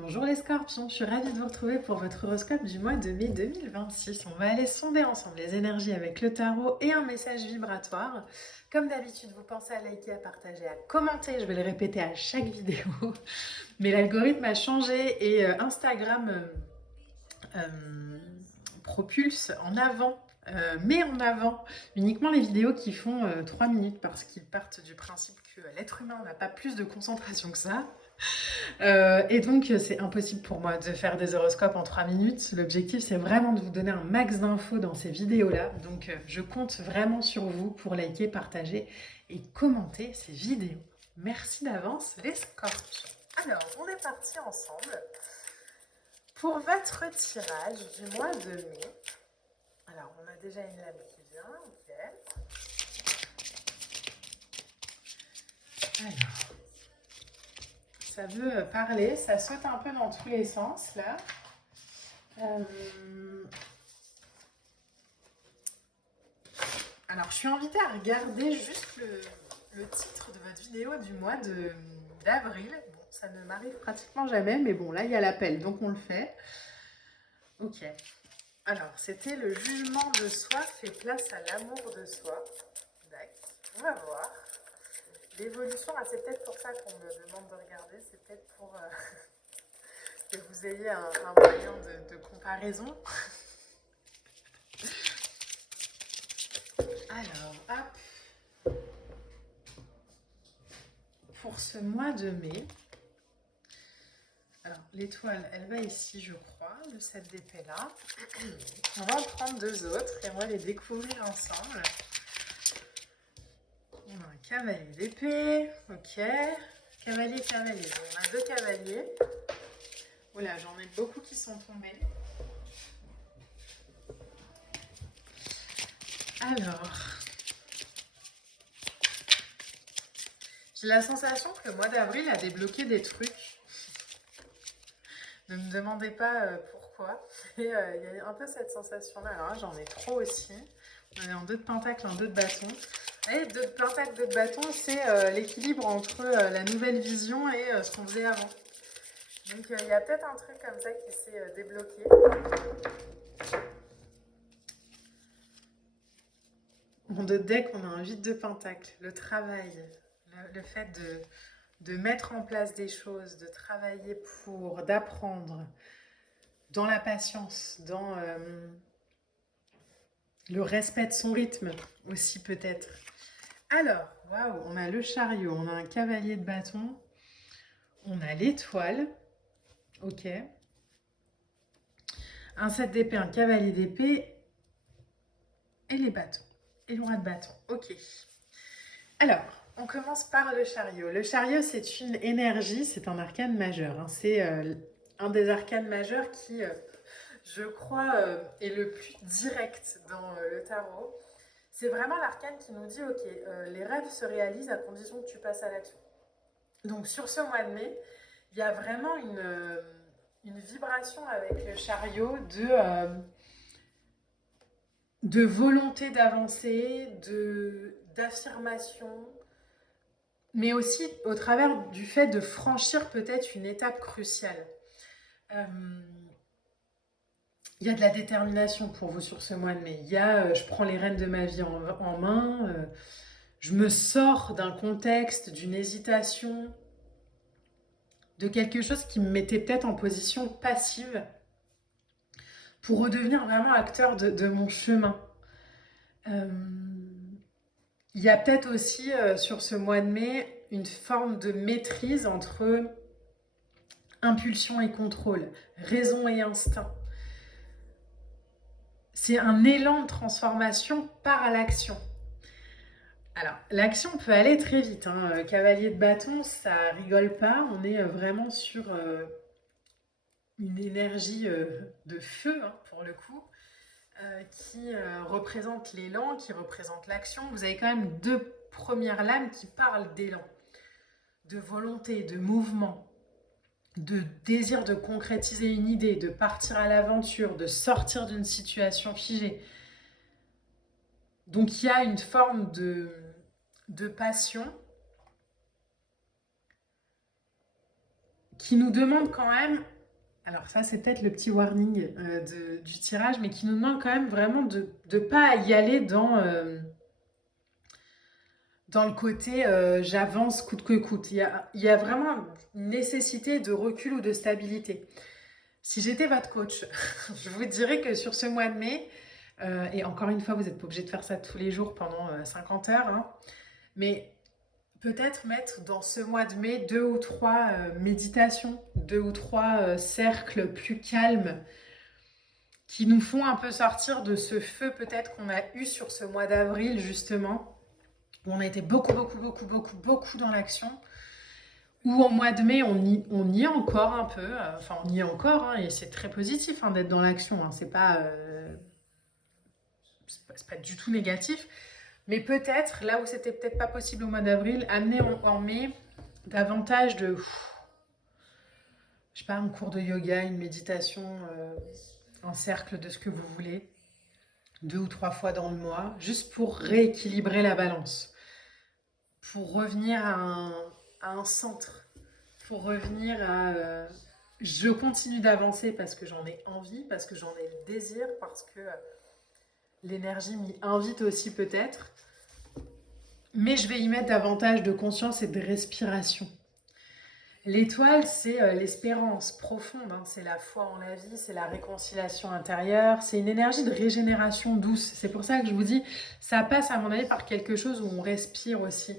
Bonjour les scorpions, je suis ravie de vous retrouver pour votre horoscope du mois de mai 2026. On va aller sonder ensemble les énergies avec le tarot et un message vibratoire. Comme d'habitude, vous pensez à liker, à partager, à commenter, je vais le répéter à chaque vidéo. Mais l'algorithme a changé et Instagram propulse en avant, met en avant uniquement les vidéos qui font 3 minutes parce qu'ils partent du principe que l'être humain n'a pas plus de concentration que ça. Et donc, c'est impossible pour moi de faire des horoscopes en 3 minutes. L'objectif, c'est vraiment de vous donner un max d'infos dans ces vidéos-là. Donc, je compte vraiment sur vous pour liker, partager et commenter ces vidéos. Merci d'avance, les scorpions. Alors, on est parti ensemble pour votre tirage du mois de mai. Alors, on a déjà une lame qui vient, ok. Alors, ça veut parler, ça saute un peu dans tous les sens, là. Alors, je suis invitée à regarder juste le titre de votre vidéo du mois d'avril. Bon, ça ne m'arrive pratiquement jamais, mais bon, là, il y a l'appel, donc on le fait. Ok. Alors, c'était le jugement de soi fait place à l'amour de soi. D'accord. On va voir. L'évolution, c'est peut-être pour ça qu'on me demande de regarder, c'est peut-être pour que vous ayez un moyen de comparaison. Alors, hop. Pour ce mois de mai, alors l'étoile, elle va ici, je crois, le 7 d'épée là. On va en prendre deux autres et on va les découvrir ensemble. On a un cavalier d'épée, ok. Cavalier, cavalier. Donc, on a deux cavaliers. Oula, j'en ai beaucoup qui sont tombés. Alors, j'ai la sensation que le mois d'avril a débloqué des trucs. Ne me demandez pas pourquoi. Et il y a un peu cette sensation-là. Alors là, j'en ai trop aussi. On est en 2 de pentacle, en 2 de bâton. Et 2 de pentacle, 2 de bâton, c'est l'équilibre entre la nouvelle vision et ce qu'on faisait avant. Donc il y a peut-être un truc comme ça qui s'est débloqué. En 2 de deck, on a un 8 de pentacle. Le travail, le fait de mettre en place des choses, de travailler pour, d'apprendre, dans la patience, dans le respect de son rythme aussi peut-être. Alors, waouh, on a le chariot, on a un cavalier de bâton, on a l'étoile, ok. Un 7 d'épée, un cavalier d'épée et les bâtons. Et le roi de bâton, ok. Alors, on commence par le chariot. Le chariot, c'est une énergie, c'est un arcane majeur. Hein. C'est un des arcanes majeurs qui, je crois, est le plus direct dans le tarot. C'est vraiment l'arcane qui nous dit, ok, les rêves se réalisent à condition que tu passes à l'action. Donc sur ce mois de mai, il y a vraiment une vibration avec le chariot de volonté d'avancer, d'affirmation, mais aussi au travers du fait de franchir peut-être une étape cruciale. Il y a de la détermination pour vous sur ce mois de mai. Il y a je prends les rênes de ma vie en main, je me sors d'un contexte, d'une hésitation, de quelque chose qui me mettait peut-être en position passive pour redevenir vraiment acteur de mon chemin. Il y a peut-être aussi sur ce mois de mai une forme de maîtrise entre impulsion et contrôle, raison et instinct. C'est un élan de transformation par l'action. Alors, l'action peut aller très vite. Hein. Cavalier de bâton, ça rigole pas. On est vraiment sur une énergie de feu, hein, pour le coup, qui représente l'élan, qui représente l'action. Vous avez quand même deux premières lames qui parlent d'élan, de volonté, de mouvement, de désir de concrétiser une idée, de partir à l'aventure, de sortir d'une situation figée. Donc il y a une forme de passion qui nous demande quand même, alors ça c'est peut-être le petit warning du tirage, mais qui nous demande quand même vraiment de ne pas y aller dans le côté j'avance coûte que coûte. Il y a vraiment une nécessité de recul ou de stabilité. Si j'étais votre coach, je vous dirais que sur ce mois de mai, et encore une fois, vous n'êtes pas obligé de faire ça tous les jours pendant 50 heures, hein, mais peut-être mettre dans ce mois de mai 2 ou 3 méditations, 2 ou 3 cercles plus calmes qui nous font un peu sortir de ce feu peut-être qu'on a eu sur ce mois d'avril justement, où on a été beaucoup dans l'action, où au mois de mai on y est encore un peu, enfin on y est encore, hein, et c'est très positif hein, d'être dans l'action, hein, c'est pas du tout négatif, mais peut-être, là où c'était peut-être pas possible au mois d'avril, amener en mai davantage de, je sais pas, un cours de yoga, une méditation, un cercle de ce que vous voulez, 2 ou 3 fois dans le mois, juste pour rééquilibrer la balance, pour revenir à un centre, pour revenir à je continue d'avancer parce que j'en ai envie, parce que j'en ai le désir, parce que l'énergie m'y invite aussi peut-être, mais je vais y mettre davantage de conscience et de respiration. L'étoile, c'est l'espérance profonde, hein, c'est la foi en la vie, c'est la réconciliation intérieure, c'est une énergie de régénération douce. C'est pour ça que je vous dis, ça passe à mon avis par quelque chose où on respire aussi,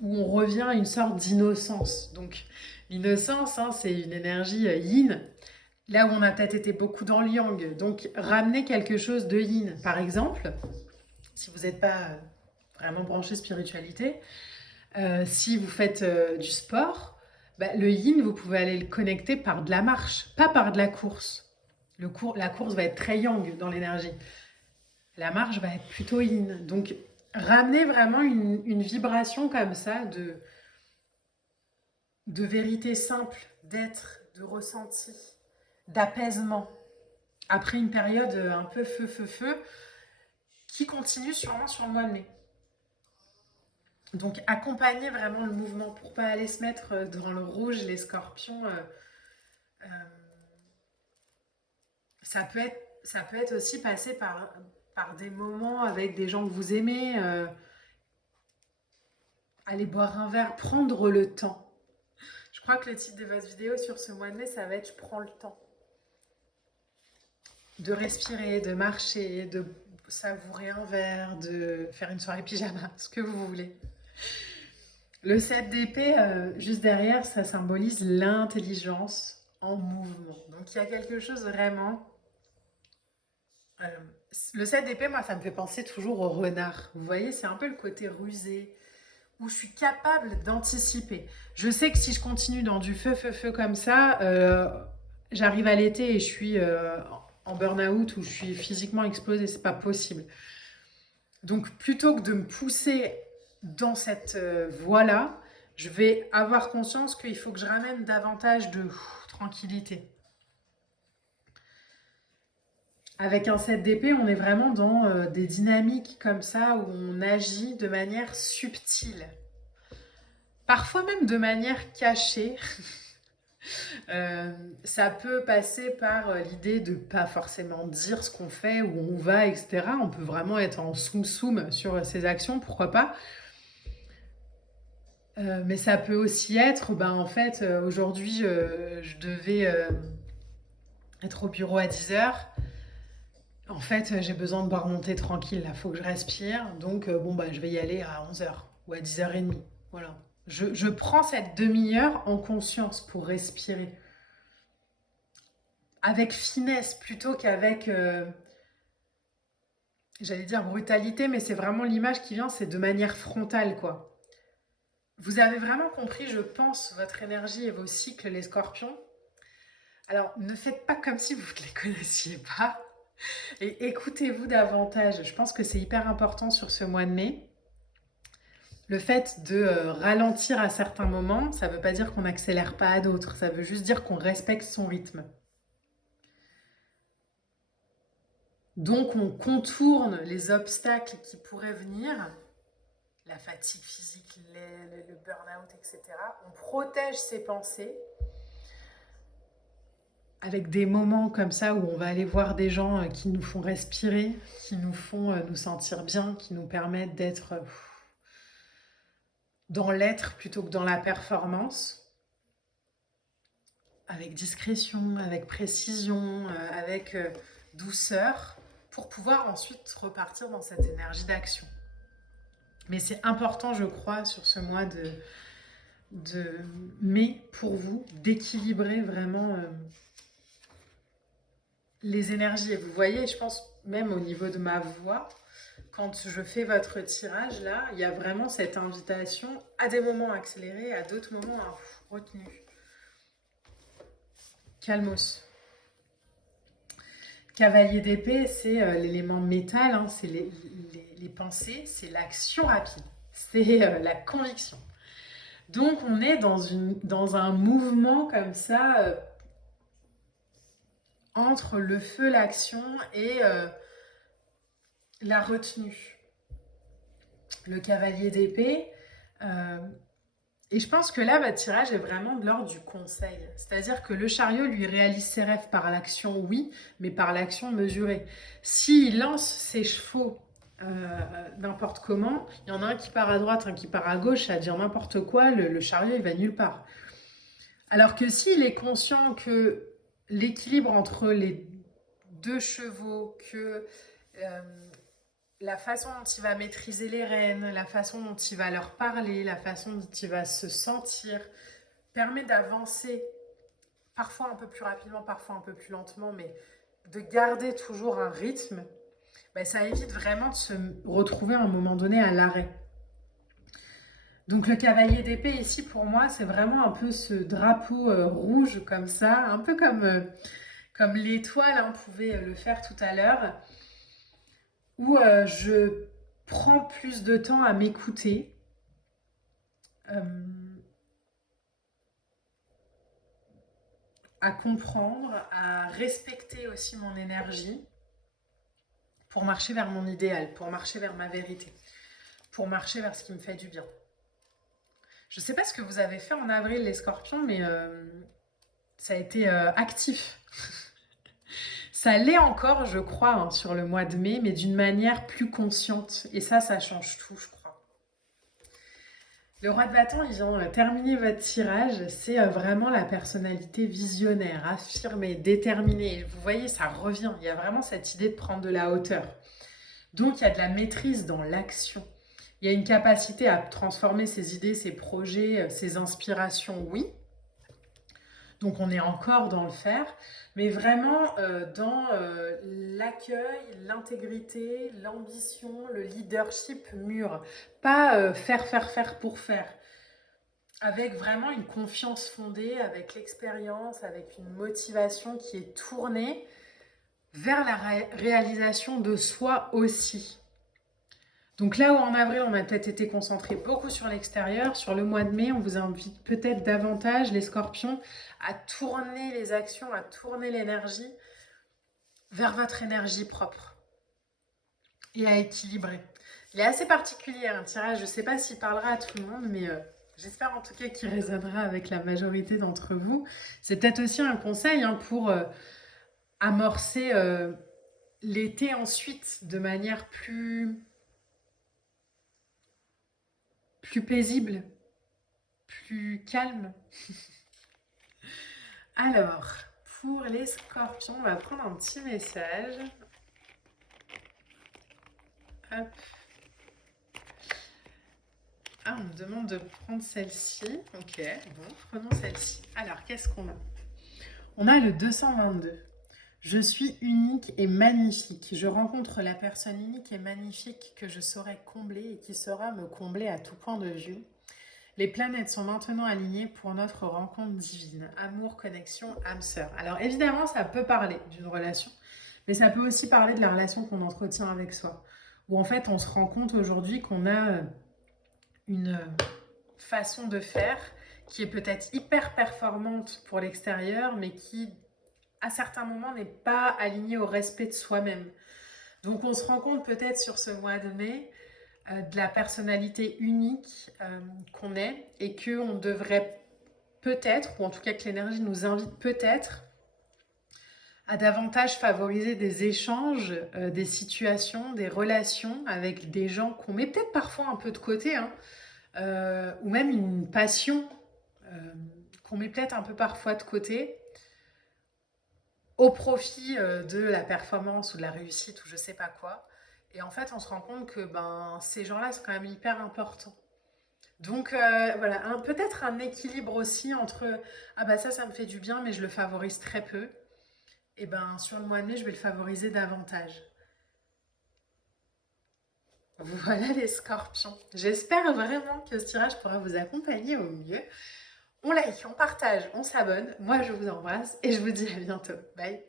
où on revient à une sorte d'innocence. Donc l'innocence, hein, c'est une énergie yin, là où on a peut-être été beaucoup dans le yang. Donc ramener quelque chose de yin, par exemple, si vous n'êtes pas vraiment branché spiritualité, si vous faites du sport, bah, le yin, vous pouvez aller le connecter par de la marche, pas par de la course. La course va être très yang dans l'énergie. La marche va être plutôt yin. Donc, ramener vraiment une vibration comme ça de vérité simple, d'être, de ressenti, d'apaisement. Après une période un peu feu, qui continue sûrement sur le mois de mai. Donc accompagner vraiment le mouvement pour pas aller se mettre dans le rouge, les scorpions. Euh, ça peut être aussi passer par des moments avec des gens que vous aimez. Aller boire un verre, prendre le temps. Je crois que le titre de votre vidéo sur ce mois de mai, ça va être « Je prends le temps ». De respirer, de marcher, de savourer un verre, de faire une soirée pyjama, ce que vous voulez. Le 7 d'épée, juste derrière, ça symbolise l'intelligence en mouvement. Donc il y a quelque chose vraiment... le 7 d'épée, moi, ça me fait penser toujours au renard. Vous voyez, c'est un peu le côté rusé, où je suis capable d'anticiper. Je sais que si je continue dans du feu comme ça, j'arrive à l'été et je suis en burn-out, où je suis physiquement explosée, c'est pas possible. Donc plutôt que de me pousser dans cette voie-là, je vais avoir conscience qu'il faut que je ramène davantage de tranquillité. Avec un 7 d'épée, on est vraiment dans des dynamiques comme ça où on agit de manière subtile. Parfois même de manière cachée. Ça peut passer par l'idée de pas forcément dire ce qu'on fait, où on va, etc. On peut vraiment être en soum-soum sur ses actions, pourquoi pas. Mais ça peut aussi être, en fait, aujourd'hui, je devais être au bureau à 10h. En fait, j'ai besoin de boire mon thé tranquille, là, faut que je respire. Donc, je vais y aller à 11h ou à 10h30. Voilà. Je prends cette demi-heure en conscience pour respirer. Avec finesse plutôt qu'avec, j'allais dire brutalité, mais c'est vraiment l'image qui vient, c'est de manière frontale, quoi. Vous avez vraiment compris, je pense, votre énergie et vos cycles, les scorpions. Alors, ne faites pas comme si vous ne les connaissiez pas. Et écoutez-vous davantage. Je pense que c'est hyper important sur ce mois de mai. Le fait de ralentir à certains moments, ça ne veut pas dire qu'on n'accélère pas à d'autres. Ça veut juste dire qu'on respecte son rythme. Donc, on contourne les obstacles qui pourraient venir la fatigue physique, le burn-out, etc. On protège ses pensées avec des moments comme ça où on va aller voir des gens qui nous font respirer, qui nous font nous sentir bien, qui nous permettent d'être dans l'être plutôt que dans la performance, avec discrétion, avec précision, avec douceur, pour pouvoir ensuite repartir dans cette énergie d'action. Mais c'est important, je crois, sur ce mois de mai, pour vous, d'équilibrer vraiment les énergies. Et vous voyez, je pense même au niveau de ma voix, quand je fais votre tirage, là, il y a vraiment cette invitation à des moments accélérés, à d'autres moments retenus. Calmos. Cavalier d'épée, c'est l'élément métal, hein, c'est les pensées, c'est l'action rapide, c'est la conviction. Donc on est dans un mouvement comme ça, entre le feu, l'action et la retenue. Le cavalier d'épée, et je pense que là, votre tirage est vraiment de l'ordre du conseil. C'est-à-dire que le chariot lui réalise ses rêves par l'action, oui, mais par l'action mesurée. S'il lance ses chevaux n'importe comment, il y en a un qui part à droite, un qui part à gauche, à dire n'importe quoi, le chariot, il va nulle part. Alors que s'il est conscient que l'équilibre entre les deux chevaux, que la façon dont il va maîtriser les rênes, la façon dont il va leur parler, la façon dont il va se sentir, permet d'avancer parfois un peu plus rapidement, parfois un peu plus lentement, mais de garder toujours un rythme, ben ça évite vraiment de se retrouver à un moment donné à l'arrêt. Donc le cavalier d'épée ici, pour moi, c'est vraiment un peu ce drapeau rouge comme ça, un peu comme l'étoile hein, pouvait le faire tout à l'heure, où je prends plus de temps à m'écouter, à comprendre, à respecter aussi mon énergie pour marcher vers mon idéal, pour marcher vers ma vérité, pour marcher vers ce qui me fait du bien. Je ne sais pas ce que vous avez fait en avril les scorpions, mais ça a été actif. Ça l'est encore, je crois, hein, sur le mois de mai, mais d'une manière plus consciente. Et ça change tout, je crois. Le roi de bâton, il vient terminer votre tirage. C'est vraiment la personnalité visionnaire, affirmée, déterminée. Vous voyez, ça revient. Il y a vraiment cette idée de prendre de la hauteur. Donc, il y a de la maîtrise dans l'action. Il y a une capacité à transformer ses idées, ses projets, ses inspirations, oui. Donc, on est encore dans le faire, mais vraiment dans l'accueil, l'intégrité, l'ambition, le leadership mûr. Pas faire pour faire. Avec vraiment une confiance fondée, avec l'expérience, avec une motivation qui est tournée vers la réalisation de soi aussi. Donc là où en avril, on a peut-être été concentré beaucoup sur l'extérieur, sur le mois de mai, on vous invite peut-être davantage, les scorpions, à tourner les actions, à tourner l'énergie vers votre énergie propre et à équilibrer. Il est assez particulier, un tirage, je ne sais pas s'il parlera à tout le monde, mais j'espère en tout cas qu'il résonnera avec la majorité d'entre vous. C'est peut-être aussi un conseil hein, pour amorcer l'été ensuite de manière plus paisible, plus calme. Alors, pour les scorpions, on va prendre un petit message. Hop. Ah, on me demande de prendre celle-ci. Ok, bon, prenons celle-ci. Alors, qu'est-ce qu'on a? On a le 222. Je suis unique et magnifique. Je rencontre la personne unique et magnifique que je saurai combler et qui saura me combler à tout point de vue. Les planètes sont maintenant alignées pour notre rencontre divine. Amour, connexion, âme sœur. Alors évidemment, ça peut parler d'une relation, mais ça peut aussi parler de la relation qu'on entretient avec soi. Où en fait, on se rend compte aujourd'hui qu'on a une façon de faire qui est peut-être hyper performante pour l'extérieur, mais qui, à certains moments, n'est pas alignée au respect de soi-même. Donc on se rend compte peut-être sur ce mois de mai de la personnalité unique qu'on est et qu'on devrait peut-être, ou en tout cas que l'énergie nous invite peut-être à davantage favoriser des échanges, des situations, des relations avec des gens qu'on met peut-être parfois un peu de côté, hein, ou même une passion qu'on met peut-être un peu parfois de côté, au profit de la performance ou de la réussite ou je sais pas quoi. Et en fait, on se rend compte que ben, ces gens-là sont quand même hyper importants. Donc voilà, peut-être un équilibre aussi entre ah bah ça me fait du bien, mais je le favorise très peu. Et ben sur le mois de mai, je vais le favoriser davantage. Voilà les scorpions. J'espère vraiment que ce tirage pourra vous accompagner au mieux. On like, on partage, on s'abonne. Moi, je vous embrasse et je vous dis à bientôt. Bye.